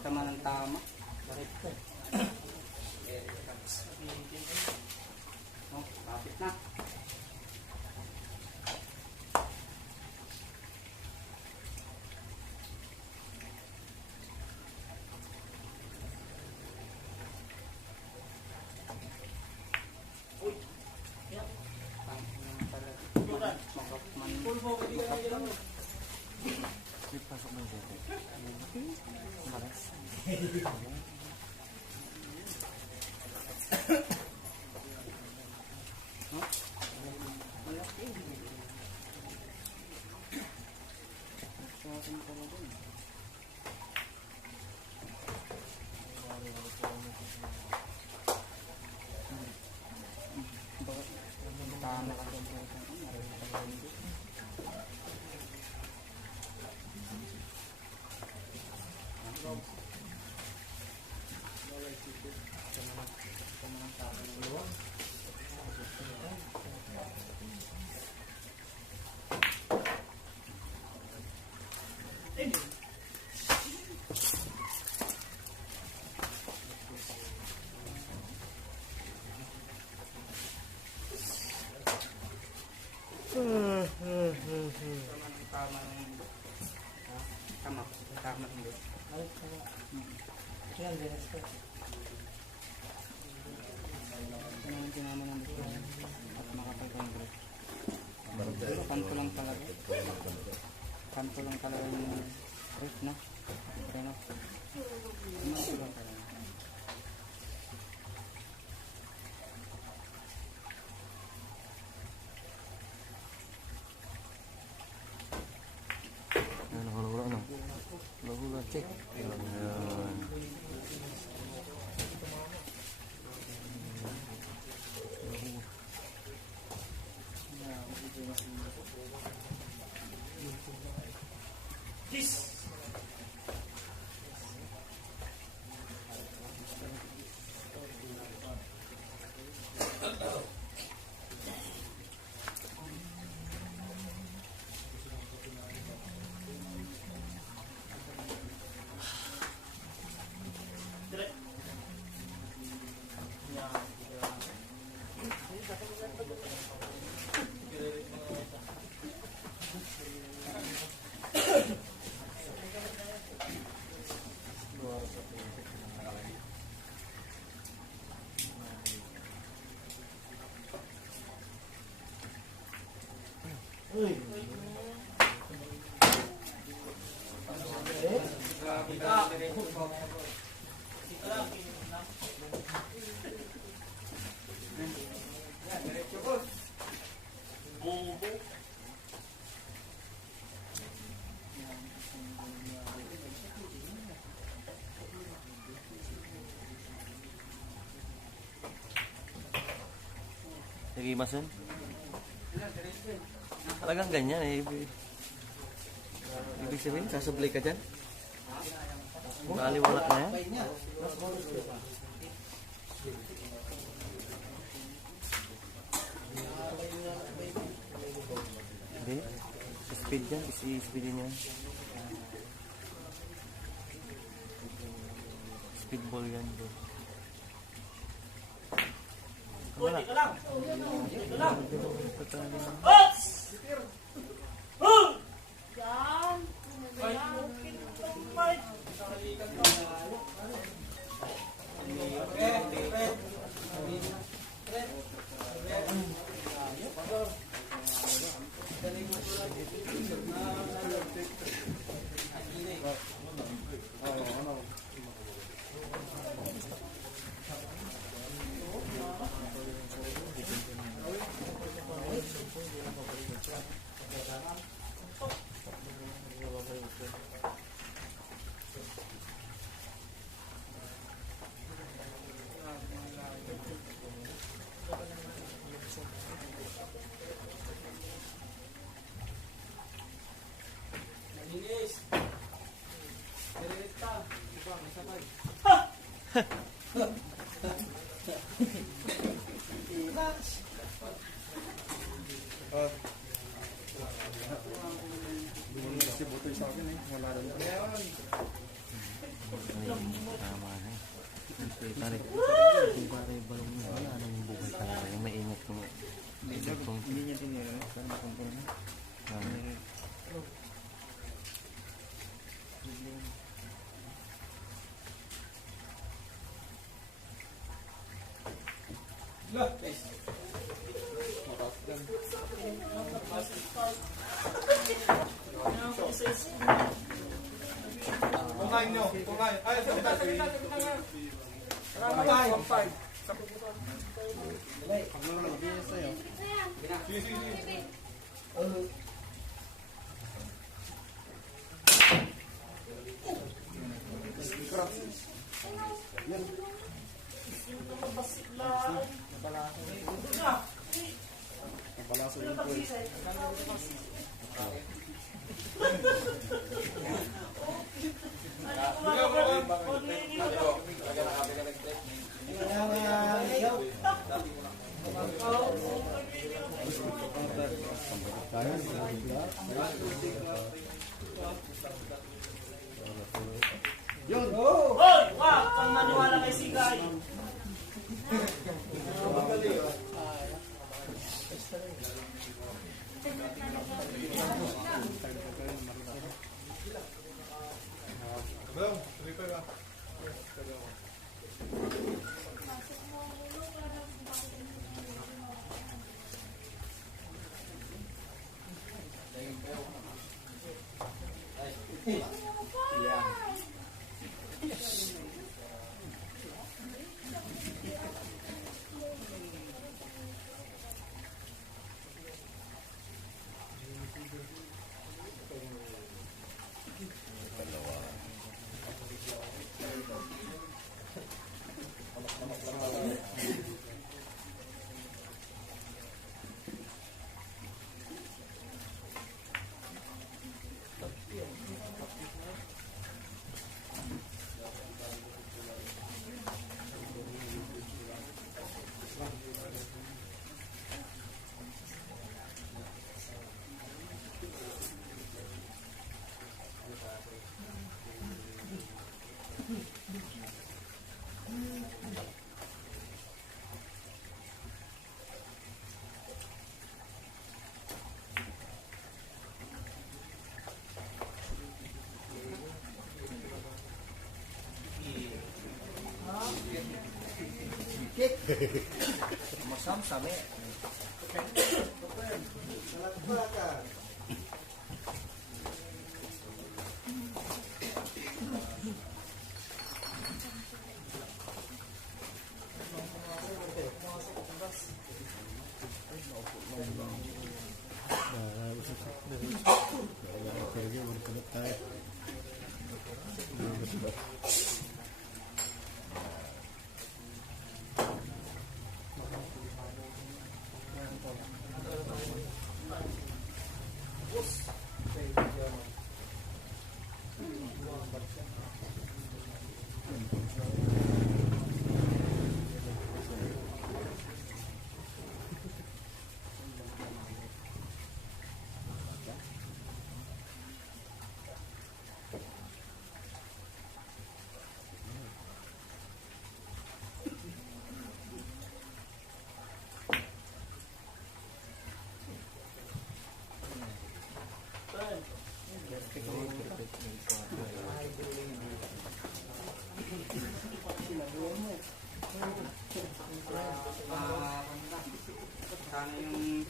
Tama ng tama. Oh, kapit na. Pasok mo dito. Malas. Tama hindi. Yan, dinas ko. Tinama ng gusto at makapag-congress. Kanto lang talaga. Kanto lang talaga yung roof, no? Okay, no? Kanto lang talaga. Hula-hula, cek. Lagi masun. Talagang ganyan eh. Ibig sabihin, sasablay ka dyan. Baliwala na yan. Hindi. Speed yan. Speedin yan. Speedball yan bro. Wala. Ika lang. Ika lang. Ops! Yan. Kasi butoy sa akin eh. Wala rin. Tama na. Pare, kung pare balong mo, wala nang buhay talaga. Yung maingat ko. Hindi niya tinira. Saan makumpura na? Kumain nyo. Kumain. Ay, sabitan. Nabalaso yung po eh. Hoy! Wag kang maniwala kay Sigay. Abang, tripa ka. Masam-sami. Sana yung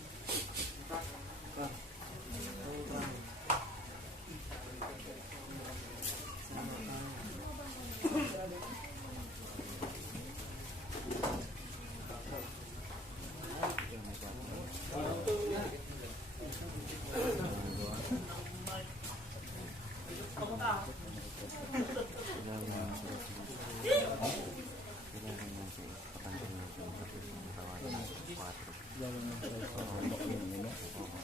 Kailangan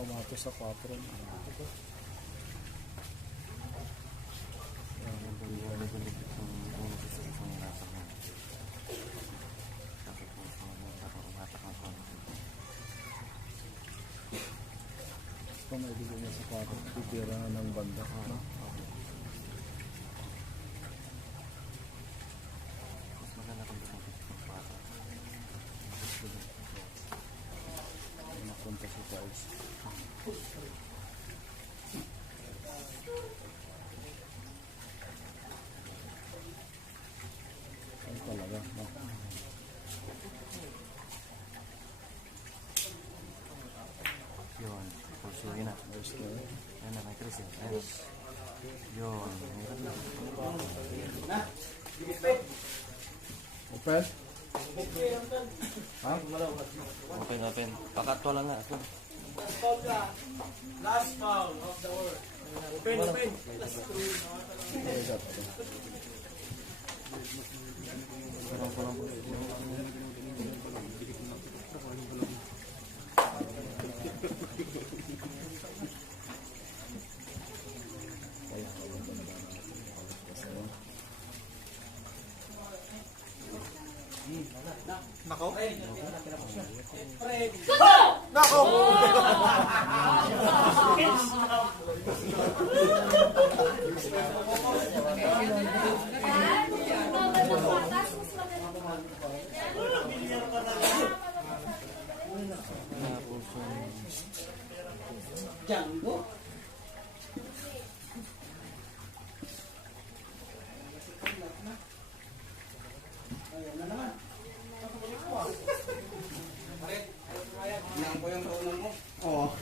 Pamato sa 4. Ito may bigay niya sa 4. Titira ng banda. No? Mas maganda kung dumapit ng 4. Napunta sa Charles. Ay talaga. No? Yun. Puso yun na. Ayos na yun. Ayan na, may Chris eh. Ayan. Yun. Open? Ha? Open, open. Pakatwa lang nga. Last foul of the world. Open, open. Ay, got it. Kurang-kurang po. Nako. Django. Yan po yung kaunan mo. Oo.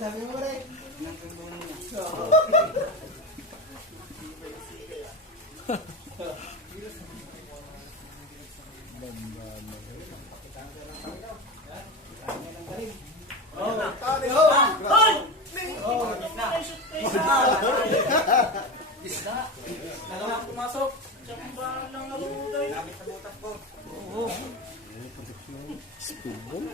Sabi mo rin. Yan po yung kaunan mo. Nagawa pumasok. Lapit sa butas ko. Speedball?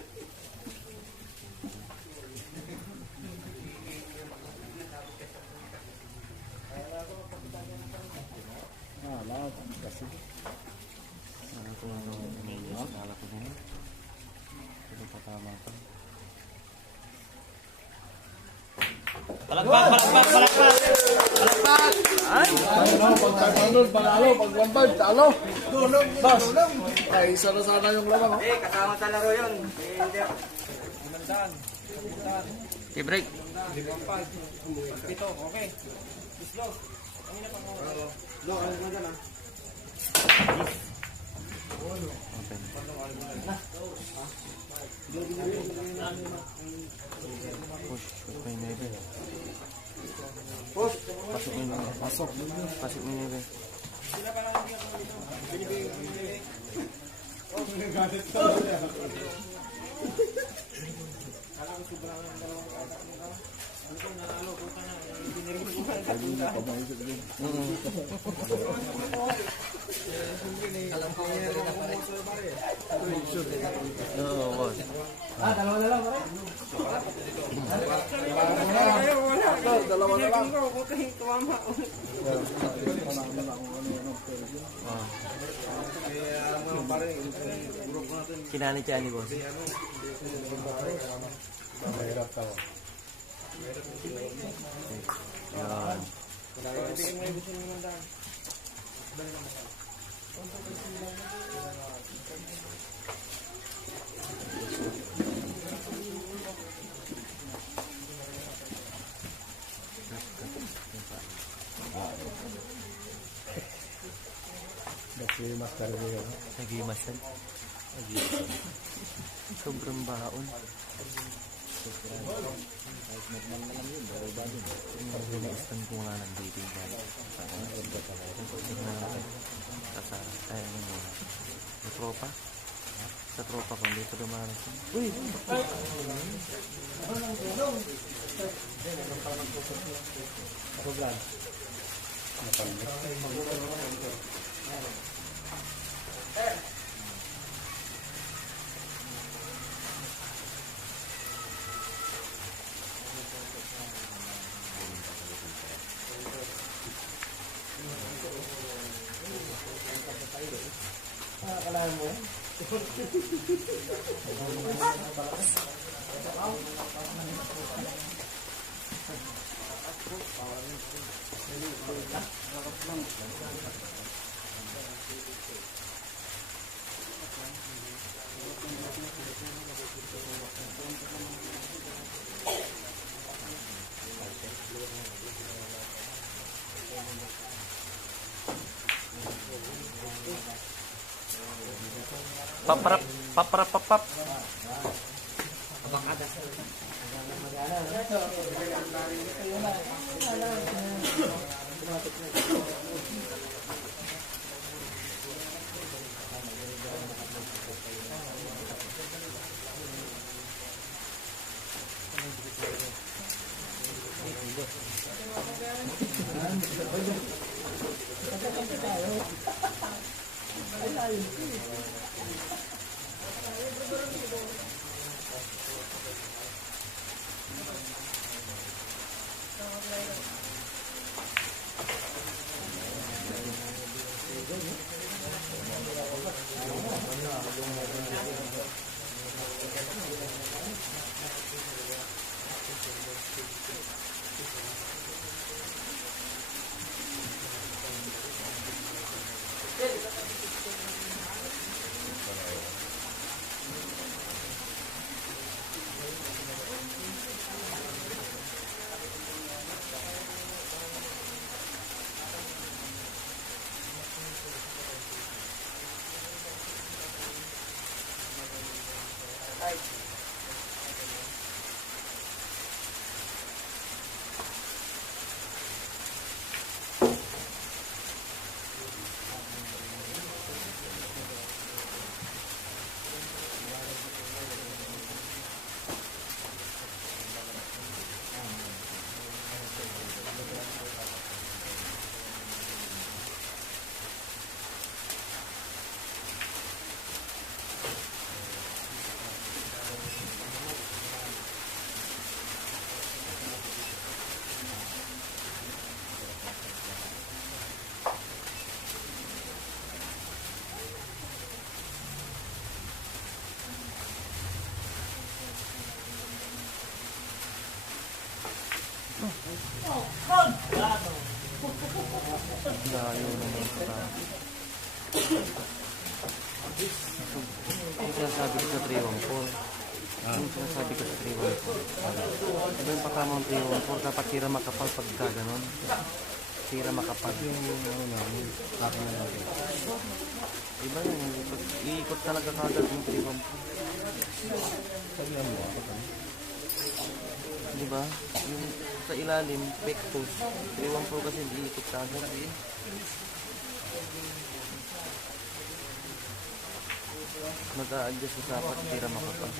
Lahat. Kasi. Ano ito yung umiinis? Nala ko din. Ito pa tama ito. Palakpak! Palakpak! Palakpak! Palakpak! Ay! Ano, pag 500, panalo. Pag 1-5, talo. Dulong. Ay, isa na sana yung lamang. Eh, kasama sa laro yun. Hindi. Okay, break. Ito, okay. Open. Push. Push mo yung nebe. Push. Pasok mo yung nebe. Pasok. Pasok mo yung nebe. Oo, boss. Dalawa na lang, pare. Dalawa na lang. Kinani siya ni boss. Mahirap tayo. Yan. Kasi mas karga yun. Nagimasan. Sobrang baon. Pinaistan ko nga ng dating guys. Kaya mo muna. Sa tropa? Sa tropa ko, dito dumanas yun. Uy! Ako vlog. Paparap, paparap, papap. Layo naman ito. Yung sinasabi ko sa 314. Yung sinasabi ko sa 314. Iba yung pakamang 314. Dapat tira makapal pagka ganon. Tira makapal. Yung ano namin. Akin na natin. Iba yun. Iikot talaga kagad yung 314. Sabihan mo ako kami. Diba? Yung sa ilalim, back post. 314 kasi hindi ikot kagad eh. Mag-a-adjust sa sapat, tira makapal.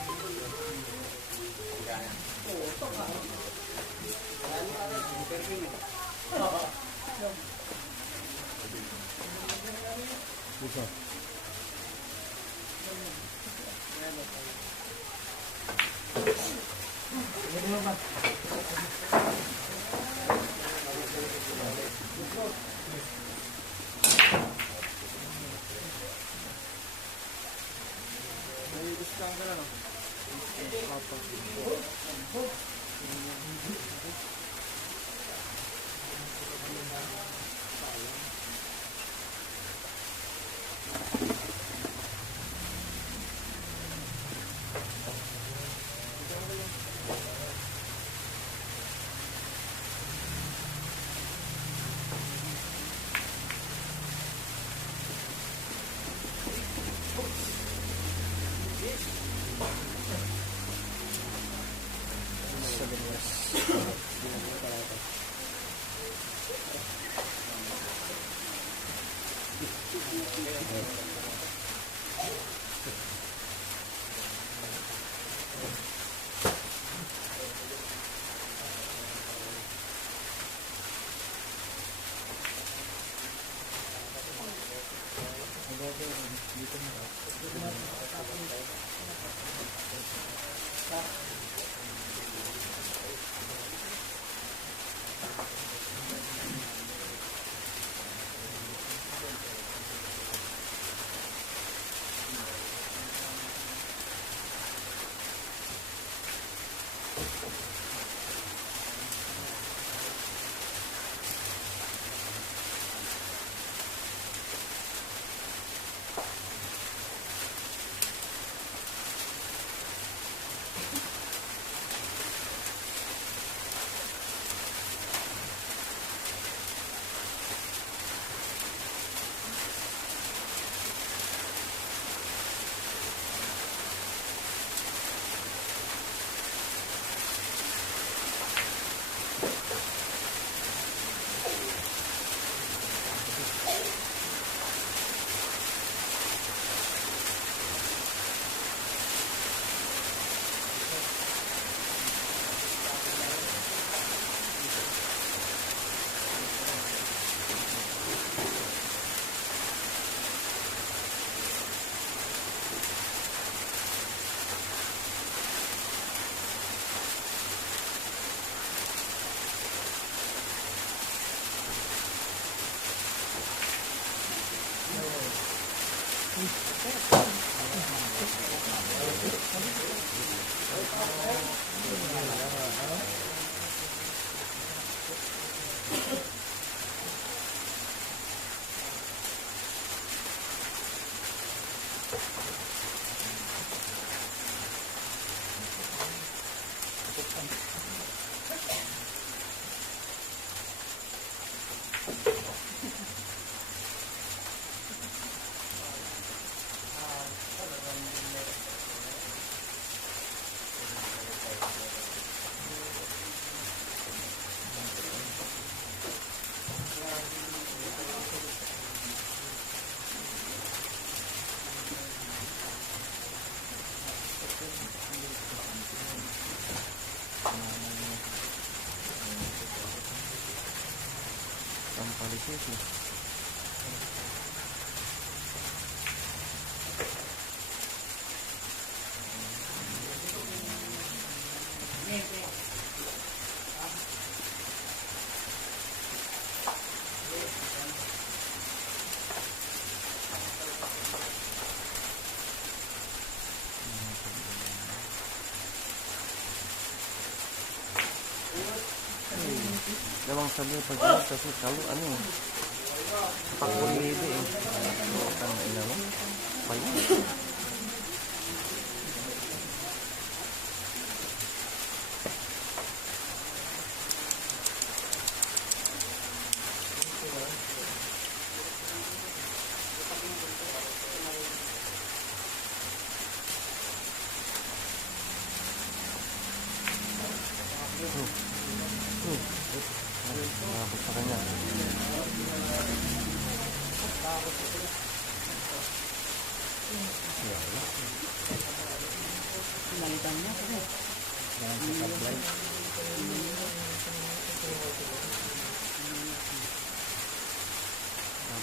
Busa. Pampalisis eh. Gawang sabi pag kasi kalau ano pakulide eh. Ang ina mo. Pala. Nakapot sa kanya. Malitan mo kasi. Yan sa supply.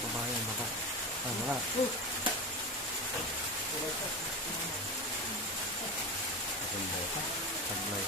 Babayan, baba. Ay, wala. Supply.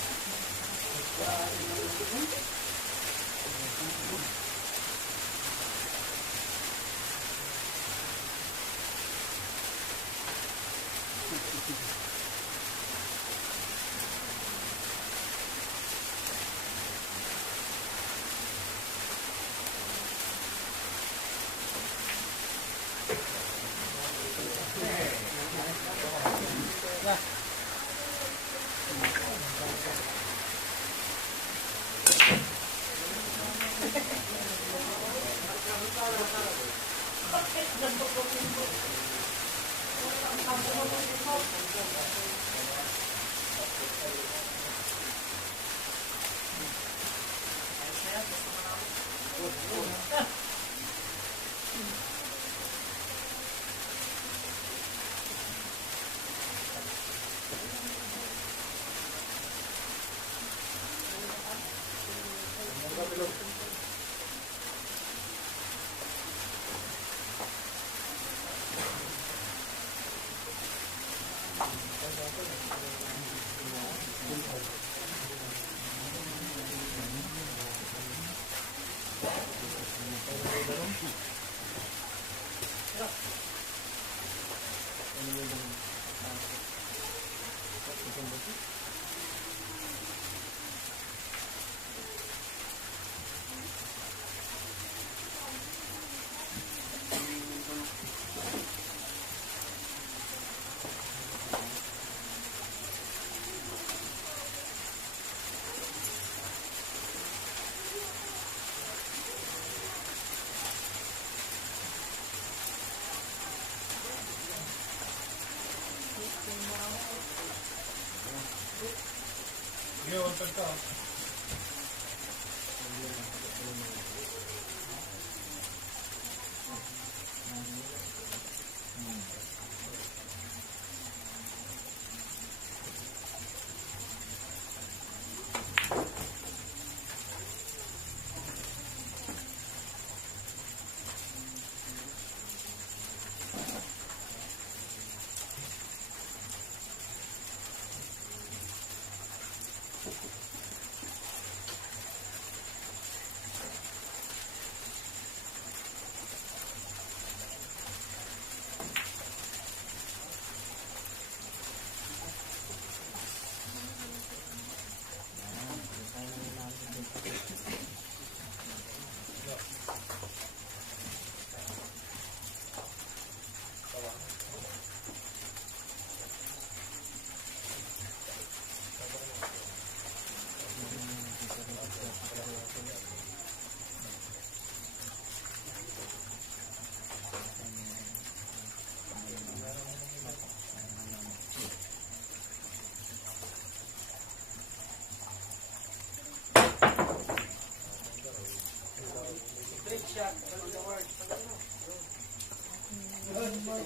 Kasi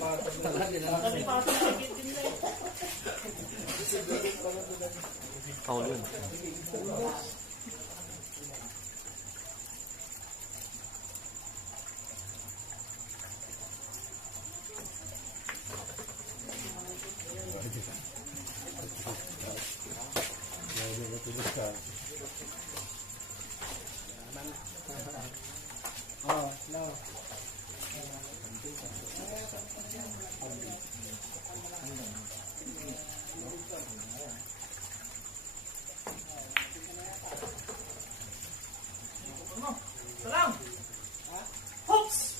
pasok sakit din na eh. Foul yun. Oh, no. Salam! Hooks!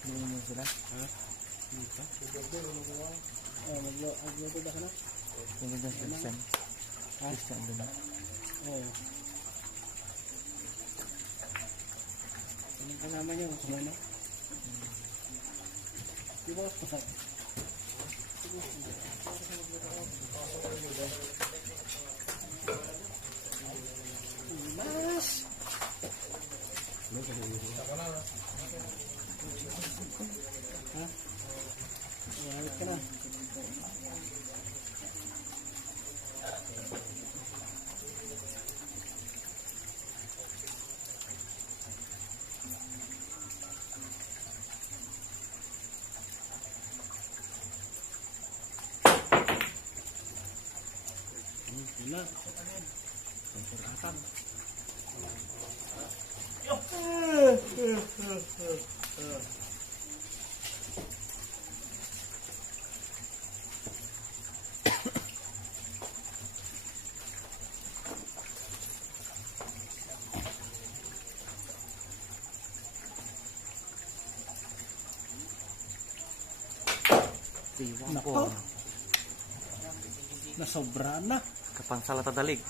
Hindi mo sila? Magluto ba ka na? Hindi na Christian. Christian doon. Oo. Anong kasama niyo? Kumano? Di ba? Mas! Ha? Mahalit ka na. Wala. Pagkakatan. Iwan Nako. ko. Nasobra na. Kapansala tadalig.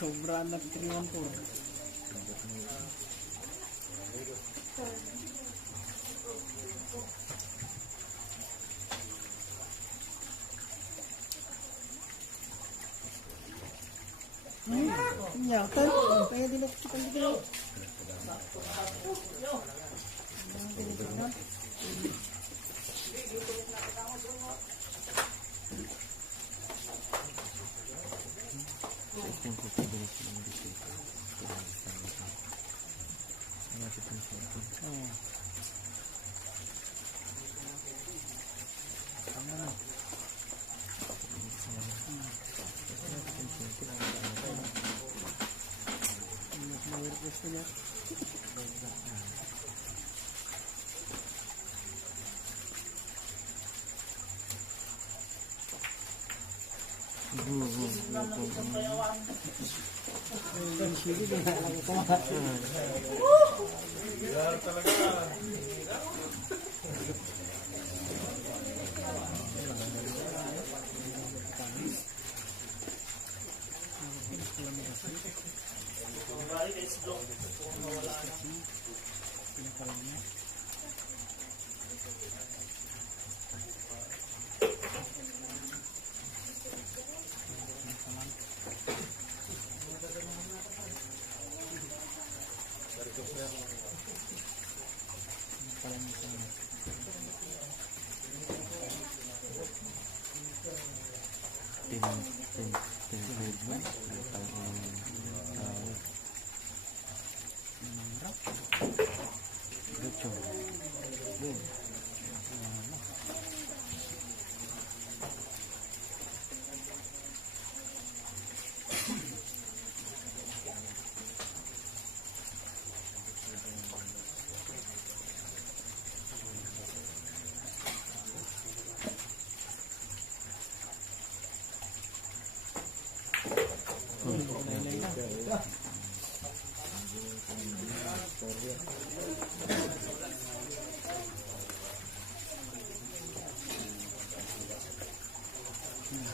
Sobra na triwan ko. Nyatan, kaya din ako kita dito.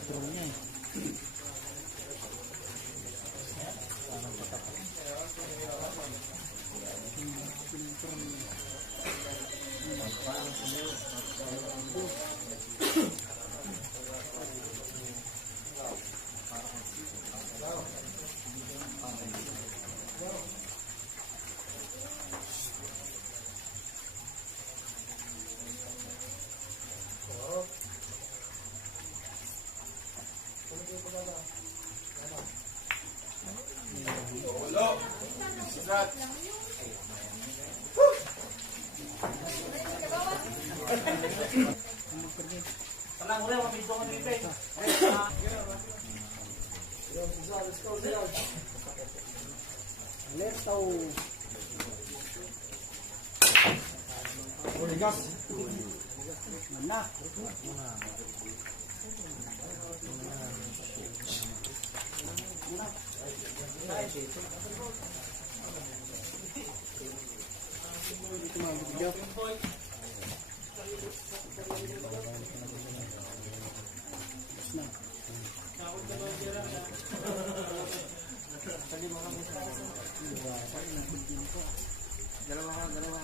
control niya eh. Talang ulit, mabito ko dito eh. Let's go. Gas. Mana? Dalawa.